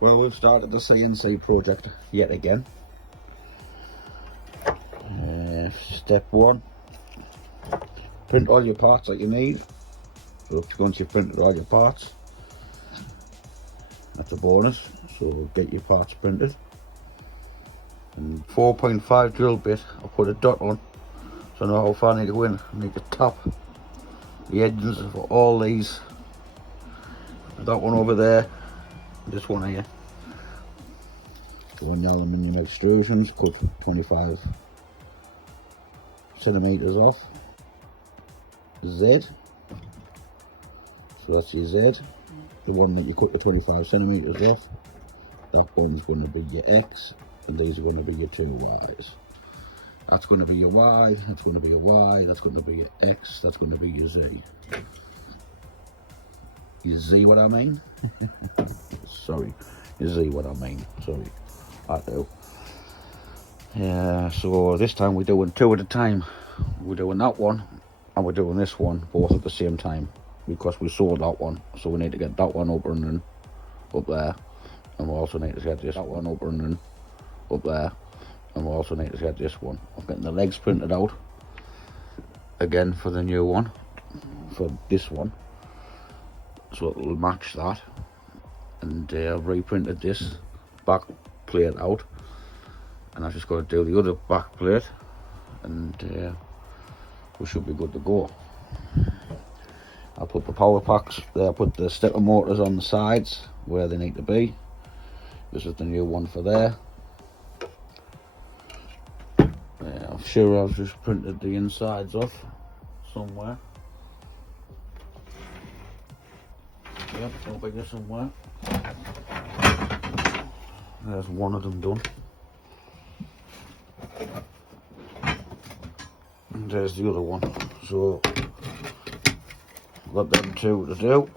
Well, we've started the CNC project yet again. Step one, print all your parts that you need. So once you've printed all your parts, that's a bonus, so get your parts printed. And 4.5 drill bit, I'll put a dot on, so I know how far I need to go in. I need to tap the edges for all these. That one over there, this one here. One aluminium extrusions, cut 25 centimeters off. Z, so that's your Z. The one that you cut the 25 centimeters off, that one's going to be your X, and these are going to be your two Y's. That's going to be your Y, that's going to be your Y, that's going to be your X, that's going to be your Z. You see what I mean? Sorry, you see what I mean, sorry, I do. Yeah, so this time we're doing two at a time. We're doing that one, and we're doing this one, both at the same time, because we sold that one, so we need to get that one up and running up there, and we also need to get this one up and running up there, and we also need to get this one. I'm getting the legs printed out again for the new one, for this one, so it'll match that. And I've reprinted this back plate out, and I've just got to do the other back plate, and we should be good to go. I'll put the power packs there, I put the stepper motors on the sides where they need to be. This is the new one for there. I'm sure I've just printed the insides off somewhere. Yep, it'll be there somewhere. There's one of them done. And there's the other one. So, I've got them two to do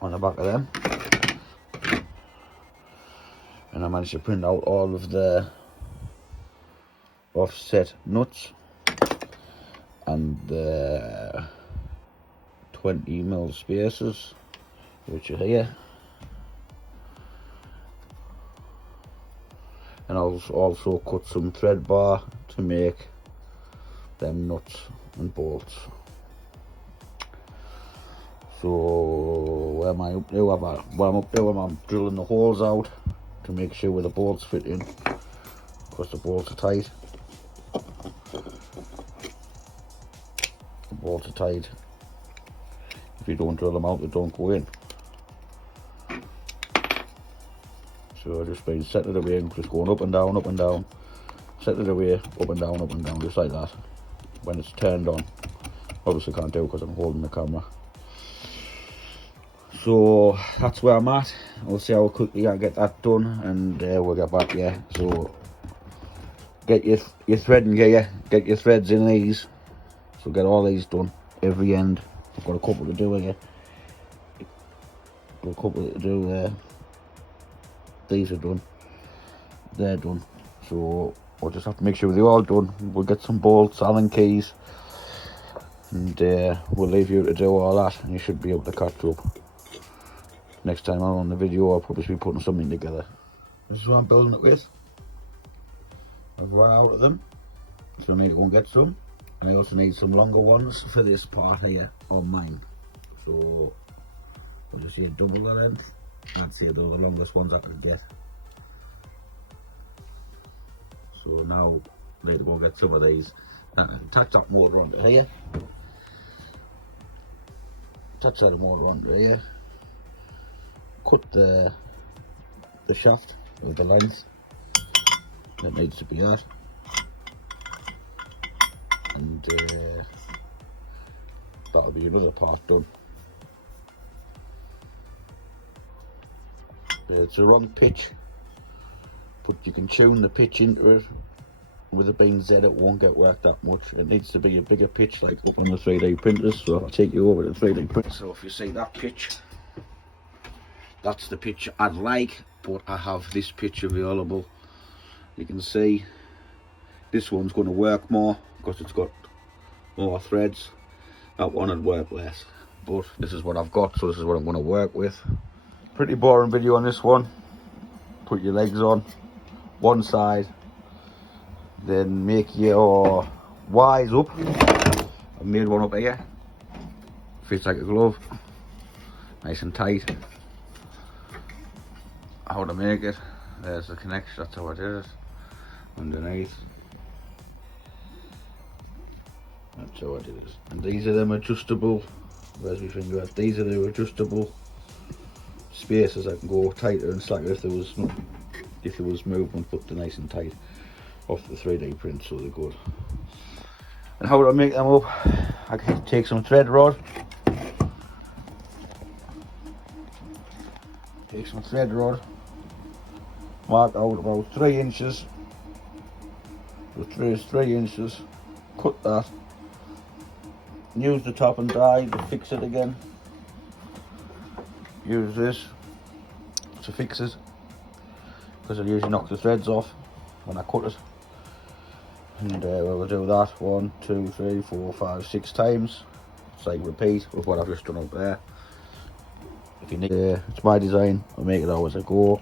on the back of them. And I managed to print out all of the offset nuts and the 20mm spacers, which are here. And I'll also cut some thread bar to make them nuts and bolts. So where am I up to? What I'm up to, I'm drilling the holes out to make sure where the bolts fit in, because the bolts are tight. The bolts are tight. If you don't drill them out, they don't go in. So I've just been setting it away and just going up and down, set it away, up and down, just like that. When it's turned on, obviously can't do it because I'm holding the camera. So that's where I'm at. We'll see how quickly I get that done, and we'll get back here. So get your threading gear, get your threads in these. So get all these done, every end. I've got a couple to do here. Got a couple to do there. These are done. They're done. So we'll just have to make sure they're all done. We'll get some bolts, Allen keys, and we'll leave you to do all that, and you should be able to catch up. Next time I'm on the video, I'll probably be putting something together. This is what I'm building it with. I've run out of them, so I need to go and get some. And I also need some longer ones for this part here on mine. So we'll just double the length. I'd say they're the longest ones I could get. So now I need to go and get some of these. Attach that motor onto here. Attach that motor onto here. Cut the shaft with the length that needs to be at, and that'll be another part done. It's a wrong pitch, but you can tune the pitch into it with it being Z, it won't get worked that much. It needs to be a bigger pitch, like up on the 3D printers. So I'll take you over to the 3D printer. So if you see that pitch, that's the pitch I'd like, but I have this pitch available. You can see this one's going to work more because it's got more threads. That one would work less, but this is what I've got, so this is what I'm going to work with. Pretty boring video on this one. Put your legs on one side, then make your Y's up. I've made one up here, fits like a glove, nice and tight. How to make it, there's the connection, that's how I did it. Underneath, that's how I did it. And these are them adjustable, where's my finger at? These are the adjustable spaces. I can go tighter and slacker if there was movement, but they're nice and tight off the 3D print, so they're good. And how do I make them up? I can take some thread rod, mark out about 3 inches, so 3 inches, cut that, use the top and die to fix it again, use this to fix it, because I usually knock the threads off when I cut it. And we'll do that 1, 2, 3, 4, 5, 6 times. It's like repeat with what I've just done up there. If you need, it's my design. I'll make it out as I go.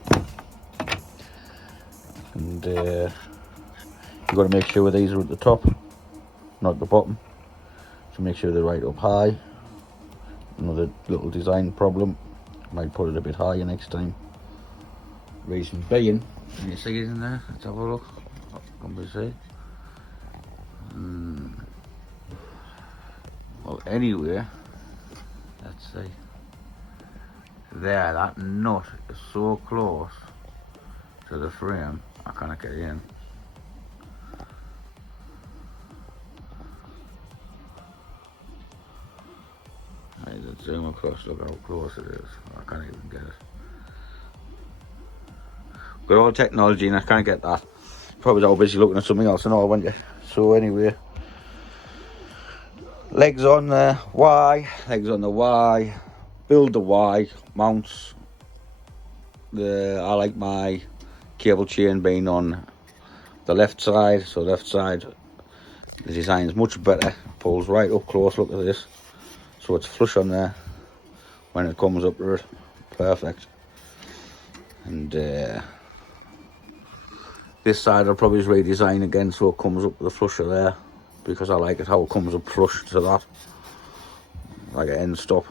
And you've got to make sure these are at the top, not the bottom. So make sure they're right up high. Another little design problem. Might put it a bit higher next time. Reason being, can you see it in there? Let's have a look. What can we see? Well, anyway, let's see. There, that nut is so close to the frame, I can't get in. I need to zoom across, look how close it is. I can't even get it. Got all technology and I can't get that. Probably all busy looking at something else and all, weren't you? So anyway, legs on the Y, build the Y, mounts. I like my cable chain being on the left side, so left side, the design is much better, pulls right up close, look at this, so it's flush on there when it comes up to it, perfect. And this side I'll probably redesign again so it comes up with the flusher there, because I like it how it comes up flush to that, like an end stop.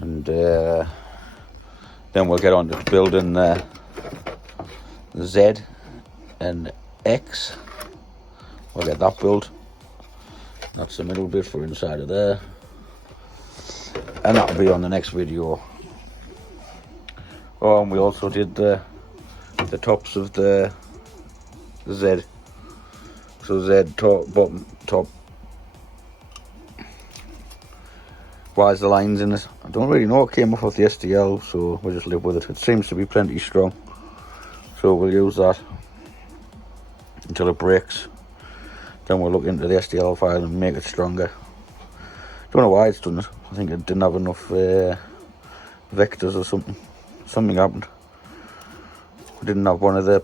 And then we'll get on to building the Z and X. We'll get that built. That's the middle bit for inside of there, and that'll be on the next video. Oh, and we also did the tops of the Z. So Z top, bottom, top. Why's the lines in it? I don't really know. It came off of the STL, so we'll just live with it. It seems to be plenty strong, so we'll use that until it breaks. Then we'll look into the STL file and make it stronger. Don't know why it's done it. I think it didn't have enough vectors or something. Something happened. We didn't have one of the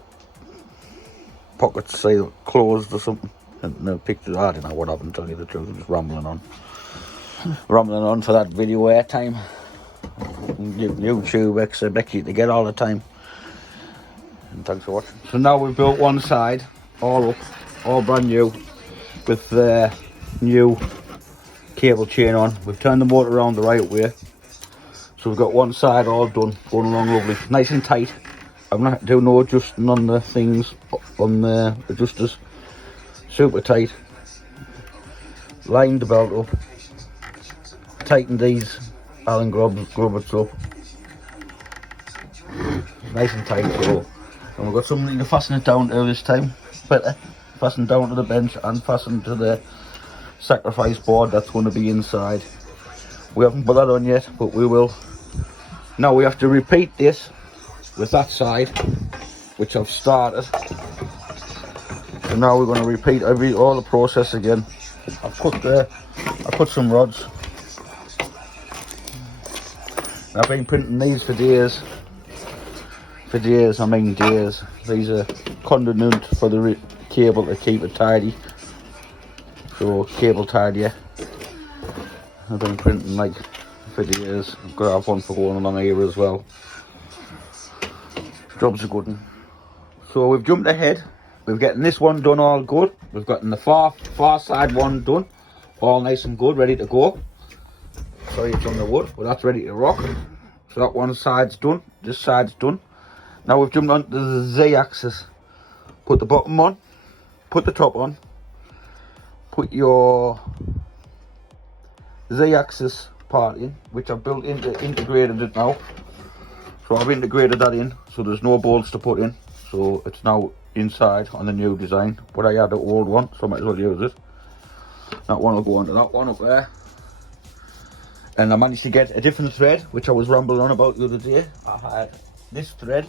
pockets say closed or something. And the picture, I don't know what happened, to tell you the truth. I'm just rambling on. Rambling on for that video airtime. YouTube expect you to get all the time. And thanks for watching. So now we've built one side, all up, all brand new, with the new cable chain on. We've turned the motor around the right way. So we've got one side all done, going along lovely, nice and tight. I'm not doing no adjusting on the things, on the adjusters. Super tight. Lined the belt up. Tightened these Allen grubbets up. Nice and tight, so. And we've got something to fasten it down to this time. Better. Fasten down to the bench and fasten to the sacrifice board that's going to be inside. We haven't put that on yet, but we will. Now we have to repeat this with that side, which I've started. And now we're going to repeat all the process again. I cut some rods. I've been printing these for days. I mean days. These are conduit for the cable to keep it tidy. So cable tidier. I've been printing like for days. I've got to have one for going along here as well. Job's a good one. So we've jumped ahead. We've getting this one done all good. We've gotten the far side one done. All nice and good, ready to go. Sorry it's on the wood, but that's ready to rock. So that one side's done. This side's done. Now we've jumped onto the Z-axis. Put the bottom on. Put the top on. Put your Z-axis part in, which I've built into, integrated it now. So I've integrated that in, so there's no bolts to put in. So it's now inside on the new design, but I had the old one, so I might as well use it. That one will go onto that one up there. And I managed to get a different thread, which I was rambling on about the other day. I had this thread.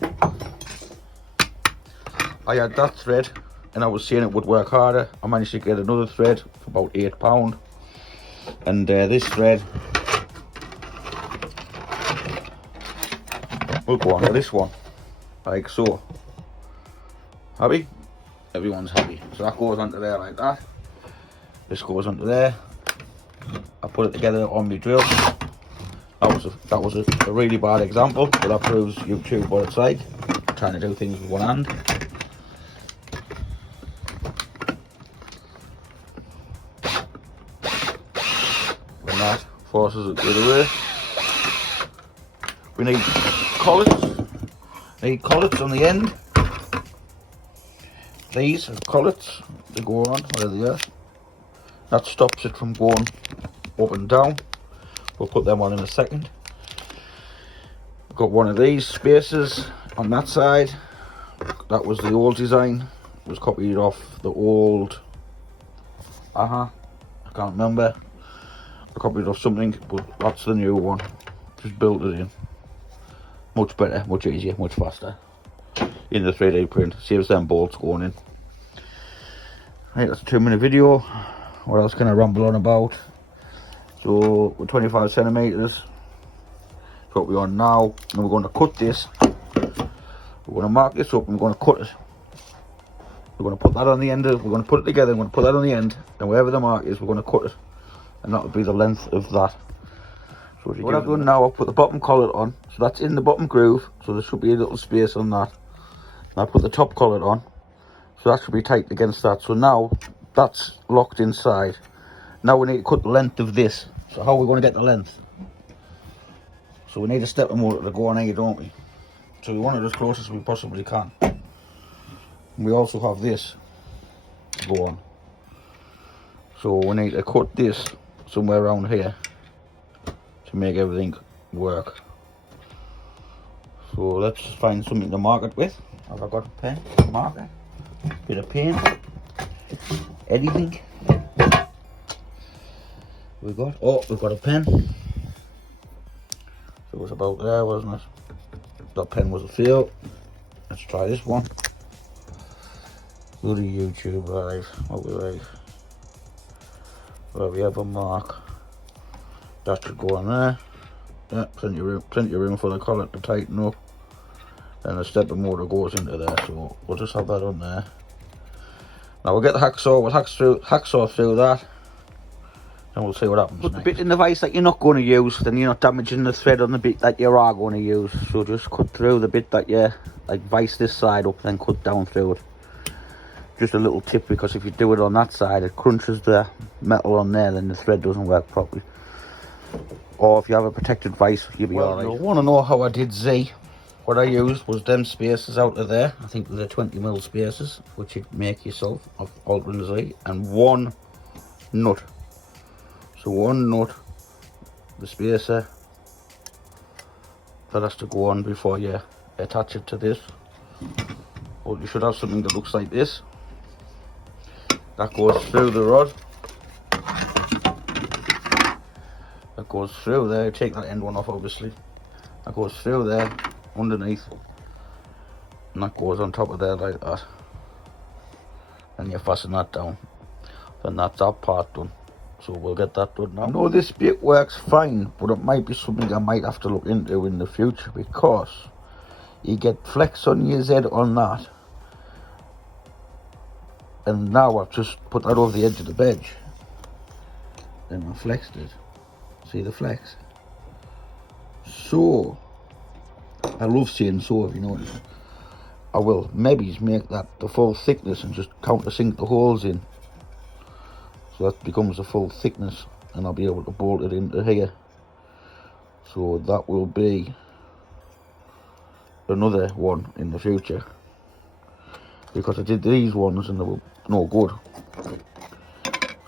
I had that thread, and I was saying it would work harder. I managed to get another thread for about £8. And this thread will go onto this one, like so. Happy? Everyone's happy. So that goes onto there like that. This goes onto there. I put it together on my drill. That was a really bad example, but that proves YouTube what it's like. Trying to do things with one hand. And that forces it the other way. We need collets. On the end. These are collets to go on where they are. That stops it from going up and down. We'll put them on in a second. Got one of these spacers on that side. That was the old design. It was copied off the old. I can't remember. I copied off something, but that's the new one. Just built it in. Much better, much easier, much faster. In the 3D print. Saves them bolts going in. Right, that's a 2-minute video. What else can I ramble on about? So we're 25 centimeters. That's what we're on now. And we're going to cut this. We're going to mark this up and we're going to cut it. We're going to put that on the end of it. We're going to put it together. We're going to put that on the end. And wherever the mark is, we're going to cut it. And that will be the length of that. So what I've done now, I've put the bottom collet on. So that's in the bottom groove. So there should be a little space on that. And I put the top collet on. So that should be tight against that. So now that's locked inside. Now we need to cut the length of this. So how are we going to get the length? So we need a stepper motor to go on here, don't we? So we want it as close as we possibly can. And we also have this to go on. So we need to cut this somewhere around here to make everything work. So let's find something to mark it with. Have I got a pen, marker, bit of paint, anything? We've got a pen. So it was about there, wasn't it? That pen was a fail. Let's try this one. Go to YouTube live. What we like? Well, we have a mark. That should go on there. Yeah, plenty of room for the collet to tighten up. And the stepper motor goes into there, so we'll just have that on there. Now we'll get the hacksaw, we'll hacksaw through that, and we'll see what happens. Put the bit in the vise that you're not going to use, then you're not damaging the thread on the bit that you are going to use. So just cut through the bit that you like, vice this side up, then cut down through it. Just a little tip, because if you do it on that side, it crunches the metal on there, then the thread doesn't work properly. Or if you have a protected vise, you'll be alright. If you want to know how I did Z, what I used was them spacers out of there. I think they're 20mm spacers, which you make yourself of altering Z, and one nut. So one nut, the spacer, that has to go on before you attach it to this. But you should have something that looks like this. That goes through the rod. That goes through there. Take that end one off, obviously. That goes through there, underneath, and that goes on top of there like that. and you fasten that down. Then that's that part done. So we'll get that done now. I know this bit works fine, but it might be something I might have to look into in the future, because you get flex on your Z on that. And now I've just put that over the edge of the bench. Then I flexed it. See the flex? So, I love saying so, if you notice. I will maybe make that the full thickness and just countersink the holes in. So that becomes the full thickness, and I'll be able to bolt it into here. So that will be another one in the future. Because I did these ones and they were no good.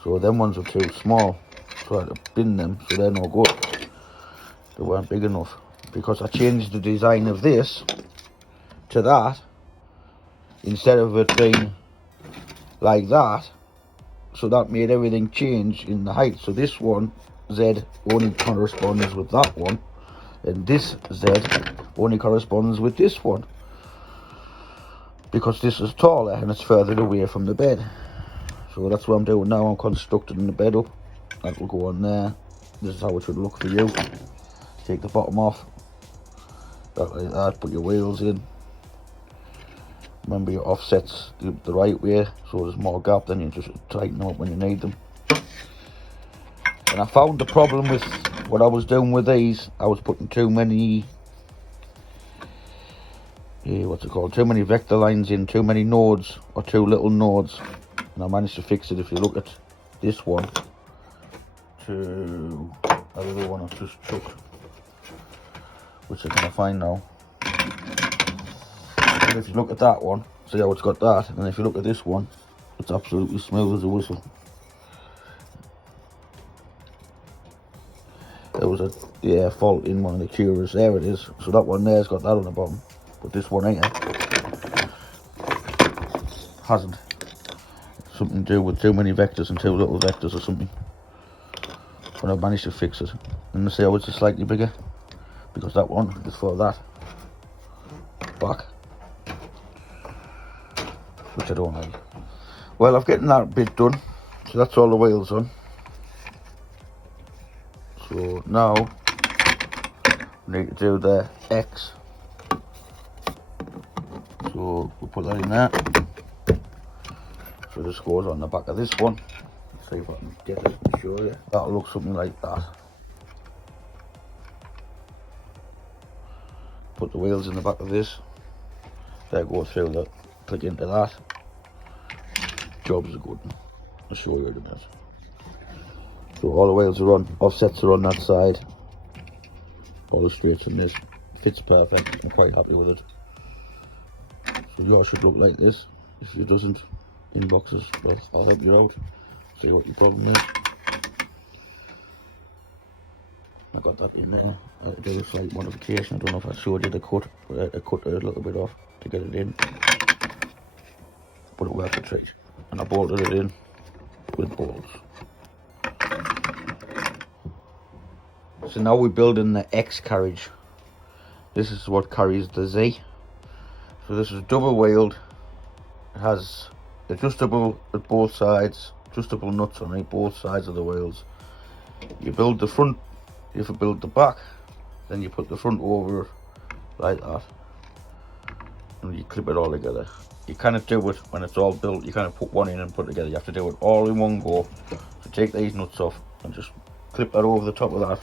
So them ones are too small. So I had to bin them, so they're no good. They weren't big enough. Because I changed the design of this to that, instead of it being like that. So that made everything change in the height. So this one, Z, only corresponds with that one. And this Z only corresponds with this one. Because this is taller and it's further away from the bed. So that's what I'm doing now. I'm constructing the bed up. That will go on there. This is how it should look for you. Take the bottom off. That like that. Put your wheels in. Remember your offsets the right way, so there's more gap, then you just tighten them up when you need them. And I found the problem with what I was doing with these, I was putting too many, too many vector lines in, too many nodes, or too little nodes. And I managed to fix it. If you look at this one, to another one I've just chucked, which I can find now. And if you look at that one, see how it's got that, and if you look at this one, it's absolutely smooth as a whistle. There was a fault in one of the curers. There it is. So that one there's got that on the bottom, but this one ain't. Hasn't. Something to do with too many vectors and too little vectors or something. But I've managed to fix it. And see how it's just slightly bigger, because that one is for that back, which I don't like. Well, I've getting that bit done, so that's all the wheels on. So now we need to do the X. So we'll put that in there. So this goes on the back of this one. Let's see if I can get it to show you. That'll look something like that. Put the wheels in the back of this. There, go through that. Click into that. Job's a good one. I'll show you in a minute. So all the wheels are on, offsets are on that side. All the straights in this. Fits perfect. I'm quite happy with it. So yours should look like this. If it doesn't, inboxes, well, I'll help you out. See what your problem is. I got that in there. I had to do a slight modification. I don't know if I showed you the cut, but I had to cut it a little bit off to get it in. But it worked a treat. And I bolted it in with bolts. So now we're building the X carriage. This is what carries the Z. So this is double wheeled. It has adjustable at both sides, adjustable nuts on it, both sides of the wheels. You build the front, if you build the back, then you put the front over like that, and you clip it all together. You kind of do it when it's all built. You kind of put one in and put it together. You have to do it all in one go. So take these nuts off and just clip that over the top of that,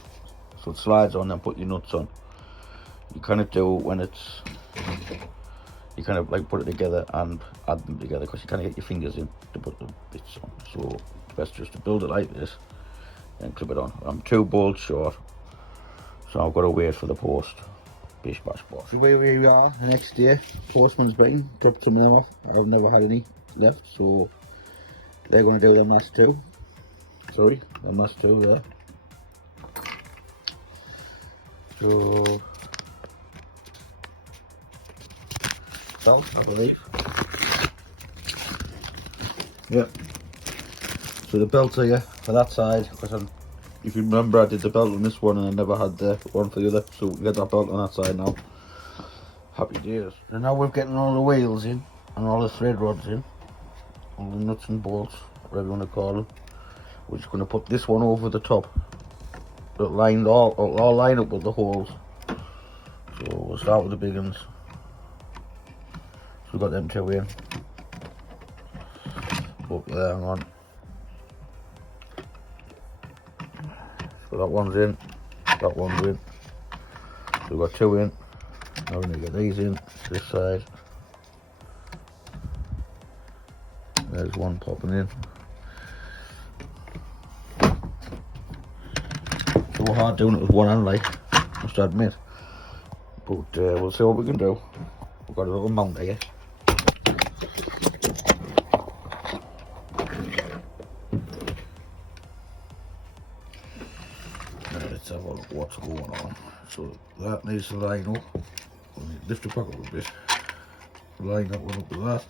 so it slides on, and put your nuts on. You kind of do it when it's, you kind of like put it together and add them together, because you kind of get your fingers in to put the bits on. So best just to build it like this and clip it on. I'm 2 bolts short, so I've got to wait for the post. Bish bash bosh. So where we are the next day, postman's been dropped some of them off. I've never had any left, so they're going to do them last 2. Sorry, them last 2 there. So belt, I believe. Yeah. So the belts are here for that side, because if you remember, I did the belt on this one and I never had the one for the other, so we can get that belt on that side now. Happy days. So now we're getting all the wheels in and all the thread rods in. all the nuts and bolts, whatever you want to call them. We're just going to put this one over the top. It'll all line up with the holes. So we'll start with the big ones. So we've got them two in. Up there, hang on. So that one's in, that one's in. So we've got two in. Now we're going to get these in, this side. There's one popping in. So hard doing it with one hand, like, must admit. But we'll see what we can do. We've got a little mount here. Let's have a look what's going on. So that needs to line up. We'll need to lift it back up a bit. Line that one up with that.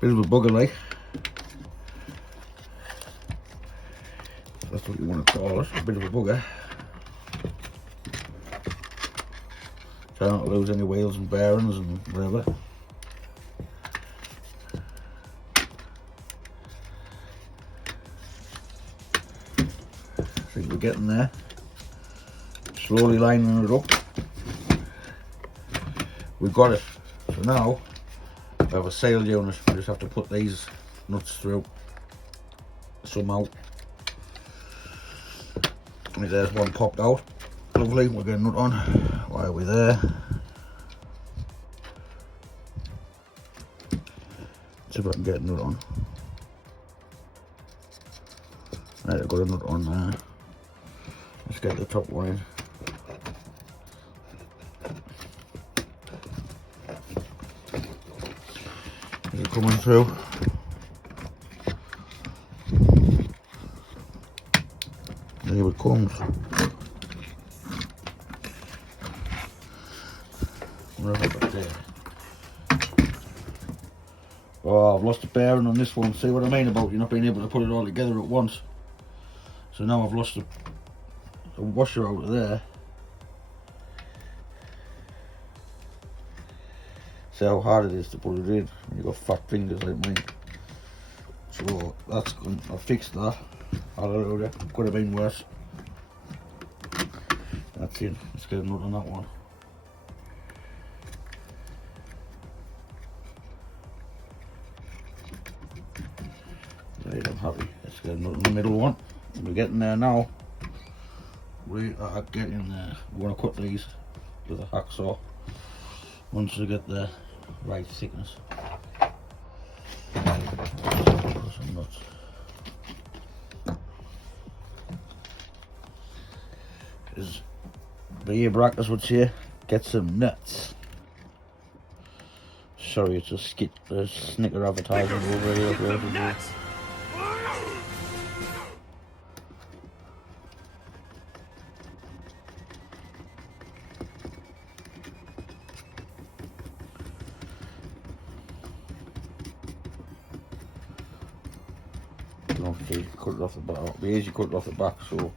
Bit of a bugger, like. That's what you want to call it, a bit of a bugger. Try not to lose any wheels and bearings and whatever. I think we're getting there. Slowly lining it up. We've got it. So now, we have a sail unit. We just have to put these nuts through somehow. There's one popped out. Lovely, we'll get a nut on. Why are we there? See if I can get a nut on. Right, I've got a nut on there. Let's get the top one in. Is it coming through? Here it comes. Oh, I've lost a bearing on this one. See what I mean about you not being able to put it all together at once. So now I've lost the washer out of there. See how hard it is to put it in when you've got fat fingers like mine. So that's good. I've fixed that. Hallelujah. Could have been worse. That's it. Let's get a nut on that one. Right, I'm happy. Let's get a nut on the middle one. We're getting there now. We are getting there. We're going to cut these with a hacksaw once we get the right thickness. Put some nuts. As the brackets would say, get some nuts. Sorry, it's a snicker advertising over here. Obviously cut it off the back. It'll be easy cut it off the back, so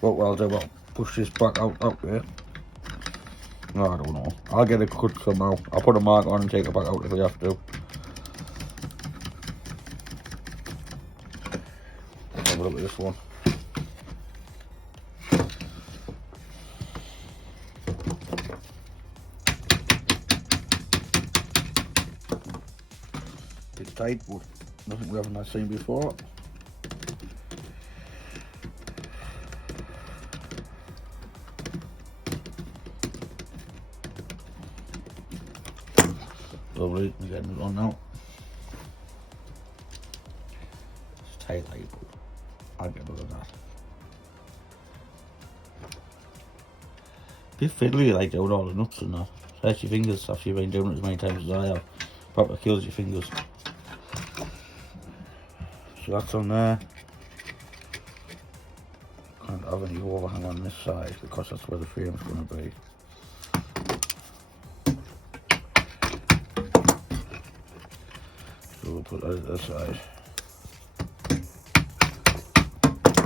what I'll do, I'll push this back out that way. No, I don't know. I'll get it cut somehow. I'll put a mark on and take it back out if we have to. Let's have a look at this one. It's tight, but nothing we haven't seen before. Lovely, we're getting it on now. It's tight like, but I'll get rid of that. Bit fiddly like doing all the nuts and that. Hurts your fingers after you've been doing it as many times as I have. Probably kills your fingers. So that's on there. Can't have any overhang on this side because that's where the frame's going to be. we'll put that at this side.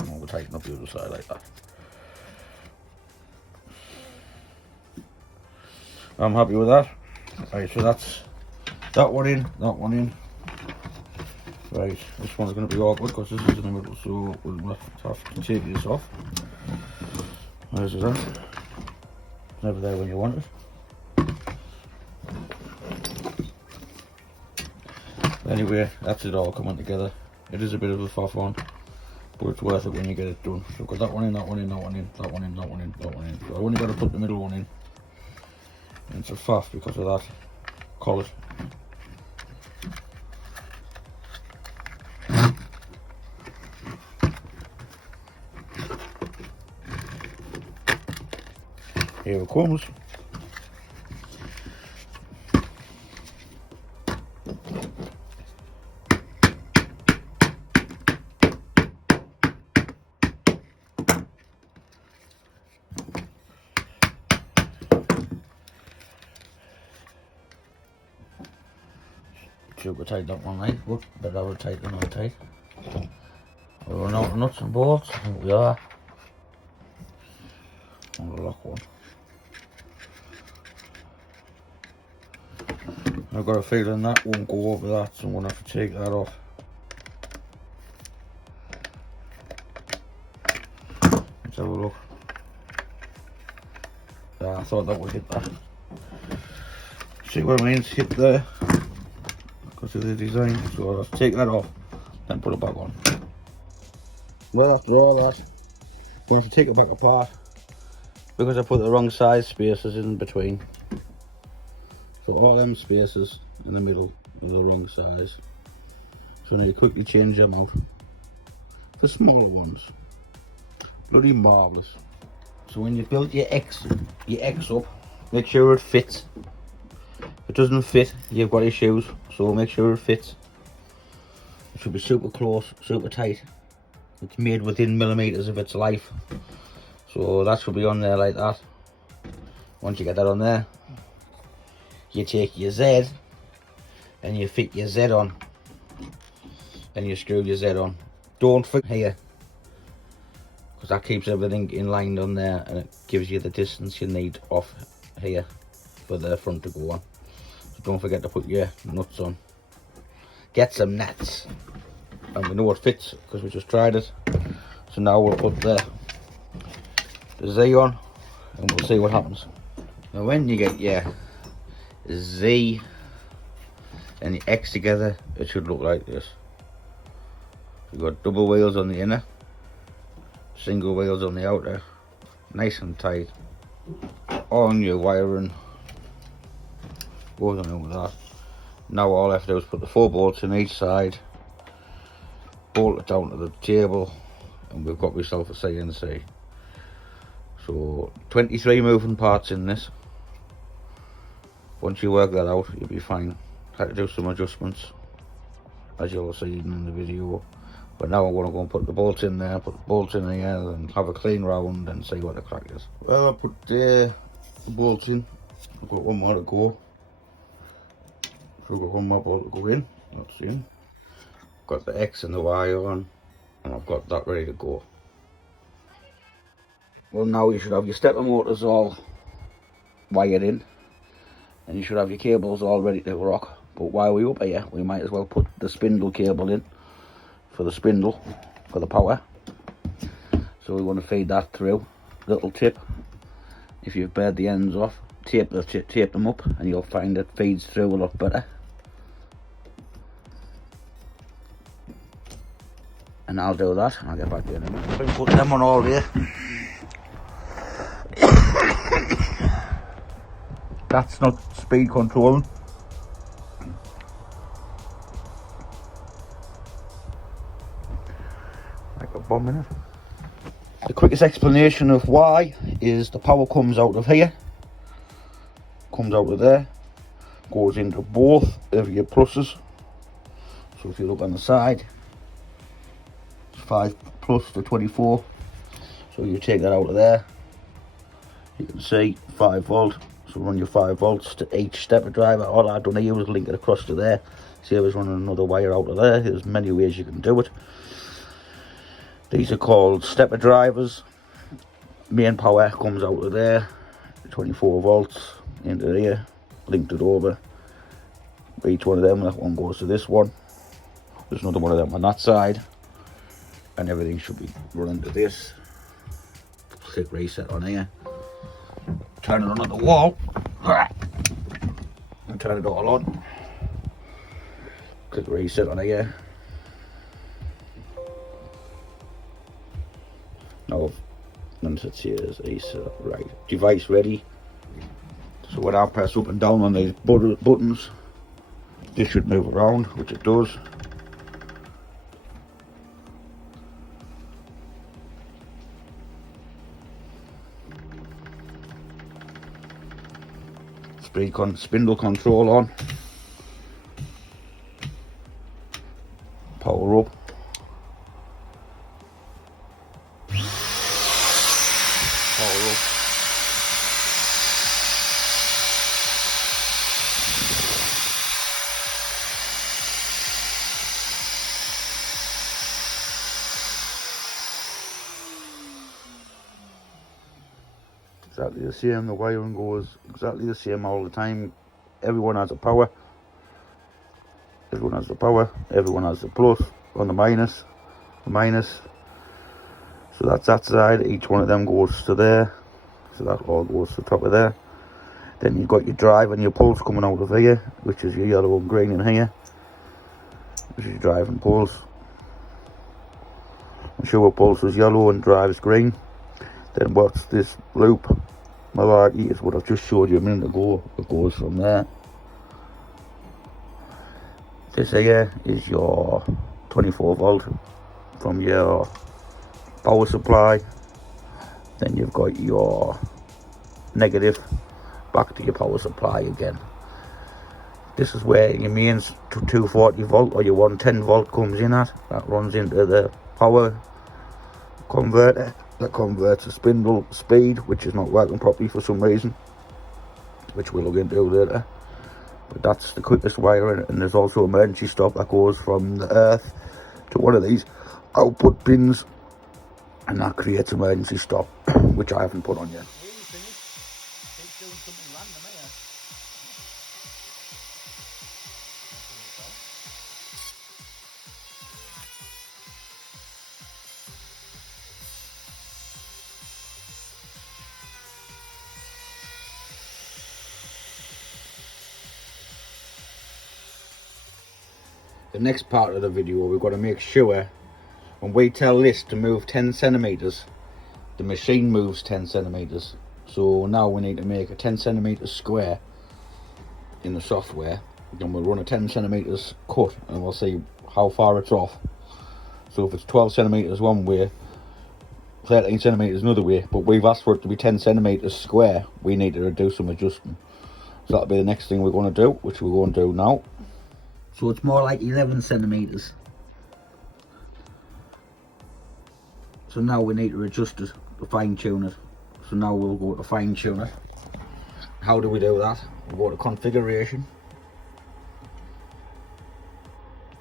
And we'll tighten up the other side like that. I'm happy with that. Right, so that's that one in, that one in. Right, this one's going to be awkward because this is in the middle, so we'll have to take this off. There's that. It's never there when you want it. Anyway, that's it all coming together. It is a bit of a faff on, but it's worth it when you get it done. So I've got that one in, that one in, that one in, that one in, that one in, that one in. So I only got to put the middle one in. And it's a faff because of that collet. Here it comes. Super tight that one, right? Look, better have it tight than not tight. We're running out of nuts and bolts. I think we are. On the lock one. I've got a feeling that won't go over that, so I'm going to have to take that off. Let's have a look. Yeah, I thought that would hit that. See what I mean? It's hit there because of the design. So I'll have to take that off and put it back on. Well, after all that, I'm going to have to take it back apart because I put the wrong size spaces in between. So all them spaces in the middle are the wrong size. So I need to quickly change them out for smaller ones. Bloody marvellous. So when you build your X up, make sure it fits. If it doesn't fit, you've got issues, so make sure it fits. It should be super close, super tight. It's made within millimetres of its life. So that should be on there like that. Once you get that on there, you take your Z and you fit your Z on and you screw your Z on. Don't forget here, because that keeps everything in line on there and it gives you the distance you need off here for the front to go on. So don't forget to put your nuts on. Get some nuts. And we know it fits because we just tried it. So now we'll put the Z on and we'll see what happens. Now when you get your Z and the X together, it should look like this. You've got double wheels on the inner, single wheels on the outer, nice and tight. On your wiring goes on with that. Now all I have to do is put the 4 bolts in each side, bolt it down to the table, and we've got myself a CNC. So 23 moving parts in this. Once you work that out, you'll be fine. Had to do some adjustments, as you'll see in the video. But now I'm going to go and put the bolts in there, put the bolts in here, and have a clean round and see what the crack is. Well, I put the bolts in. I've got one more to go. So I've got one more bolt to go in. That's in. Got the X and the Y on, and I've got that ready to go. Well, now you should have your stepper motors all wired in. And you should have your cables all ready to rock. But while we're up here, we might as well put the spindle cable in for the spindle, for the power. So we want to feed that through. Little tip, if you've bared the ends off, tape them up and you'll find it feeds through a lot better. And I'll do that, I'll get back to you in a minute. Put them on all here. That's not speed controlling. Like a bomb in it. The quickest explanation of why is the power comes out of here, comes out of there, goes into both of your pluses. So if you look on the side, it's 5 plus to 24. So you take that out of there, you can see 5 volt. So run your 5 volts to each stepper driver. All I've done here was link it across to there. save us running another wire out of there. There's many ways you can do it. These are called stepper drivers. Main power comes out of there, 24 volts into here, linked it over. Each one of them, that one goes to this one. There's another one of them on that side, and everything should be running to this. Click reset on here, turn it on at the wall, and turn it all on. Click reset on here. Now, once it says right, device ready. So when I press up and down on these buttons, this should move around, which it does. Spindle control on. Power up. Power up. Exactly the same, the wiring goes exactly the same all the time. Everyone has a power. Everyone has the power. Everyone has the plus on the minus. The minus. So that's that side. Each one of them goes to there. So that all goes to the top of there. Then you've got your drive and your pulse coming out of here, which is your yellow and green in here. Which is your drive and pulse. I'm sure pulse is yellow and drive is green. Then what's this loop malarkey is what I've just showed you a minute ago. It goes from there. This here is your 24 volt from your power supply. Then you've got your negative back to your power supply again. This is where your main 240 volt or your 110 volt comes in at. That runs into the power converter. That converts a spindle speed, which is not working properly for some reason, which we'll look into later. But that's the quickest wiring, and there's also emergency stop that goes from the earth to one of these output pins, and that creates emergency stop, which I haven't put on yet. The next part of the video, we've got to make sure when we tell this to move 10 centimeters, the machine moves 10 centimeters. So now we need to make a 10 centimeters square in the software. Then we'll run a 10 centimeters cut and we'll see how far it's off. So if it's 12 centimeters one way, 13 centimeters another way, but we've asked for it to be 10 centimeters square, we need to do some adjustment. So that'll be the next thing we're going to do, which we're going to do now. So it's more like 11 centimeters. So now we need to adjust it, to fine tune it. So now we'll go to fine tune it. How do we do that? We'll go to configuration.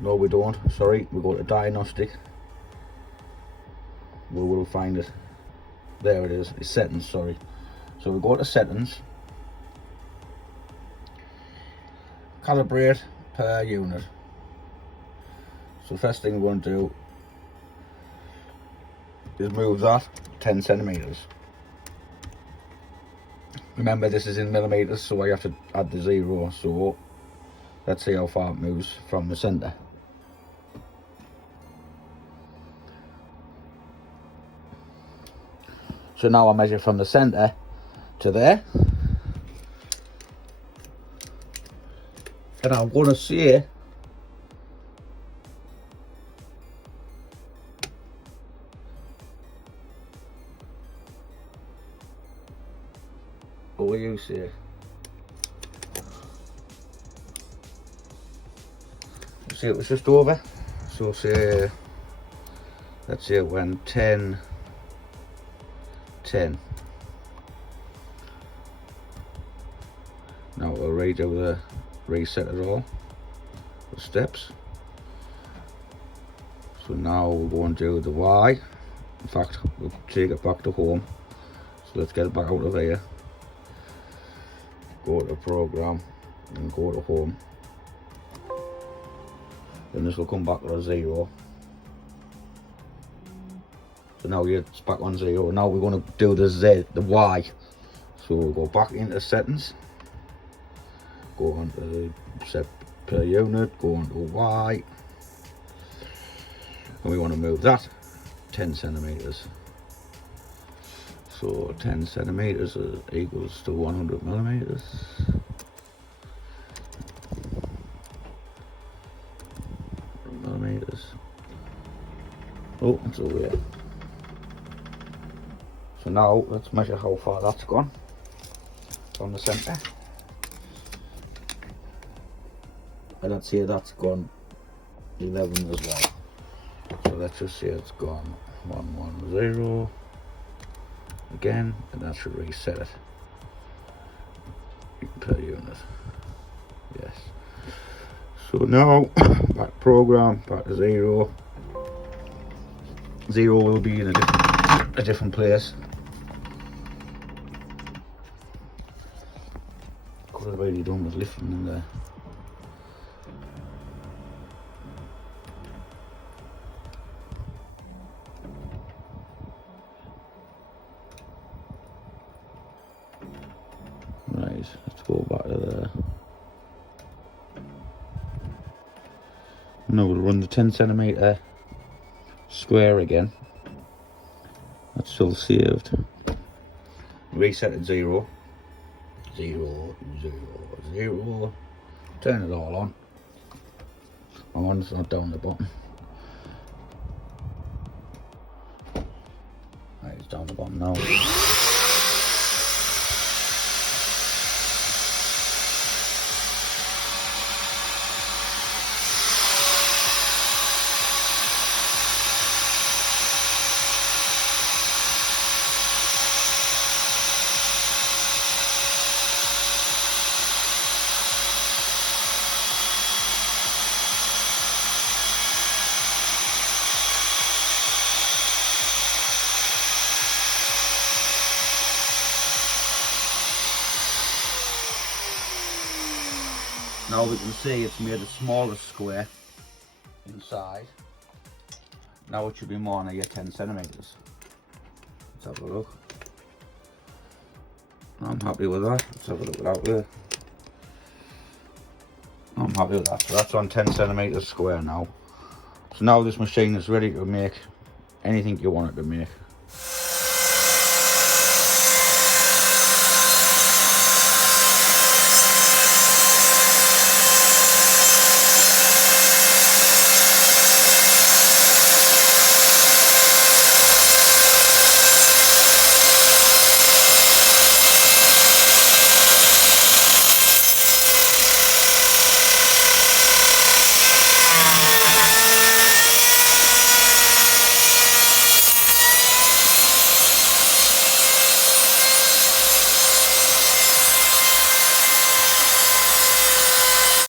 No, we don't, sorry. We go to diagnostic. We will find it. There it is, it's settings, sorry. So we go to settings. Calibrate per unit. So first thing we're going to do is move that 10 centimeters. Remember this is in millimeters, so I have to add the 0. So let's see how far it moves from the center. So now I measure from the center to there. And I'm going to say what will you say? See, it was just over. So say, let's say it went 10, 10. Now we'll redo the reset it all. the steps. So now we're going to do the Y. In fact, we'll take it back to home. So let's get it back out of here. Go to program and go to home. Then this will come back to a 0. So now it's back on 0. Now we're going to do the Z, the Y. So we'll go back into settings. Go on to set per unit. Go on to Y. And we want to move that 10 centimeters. So 10 centimeters equals to 100 millimeters. Oh, it's over here. So now let's measure how far that's gone from the centre. And let's say that's gone 11 as well. So let's just say it's gone 110 again, and that should reset it per unit. Yes. So now back program, back to 0. 0 will be in a different place. Could have already done with lifting in there. Right, let's go back to there. Now we'll run the 10 centimeter square again. That's still saved. Reset at 0. 0, 0, 0. Turn it all on. I'm on, it's not down the bottom. Right, it's down the bottom now. Now we can see it's made a smaller square inside. Now it should be more than your 10 centimeters. Let's have a look. I'm happy with that. Let's have a look out there. I'm happy with that. So that's on 10 centimeters square now. So now this machine is ready to make anything you want it to make.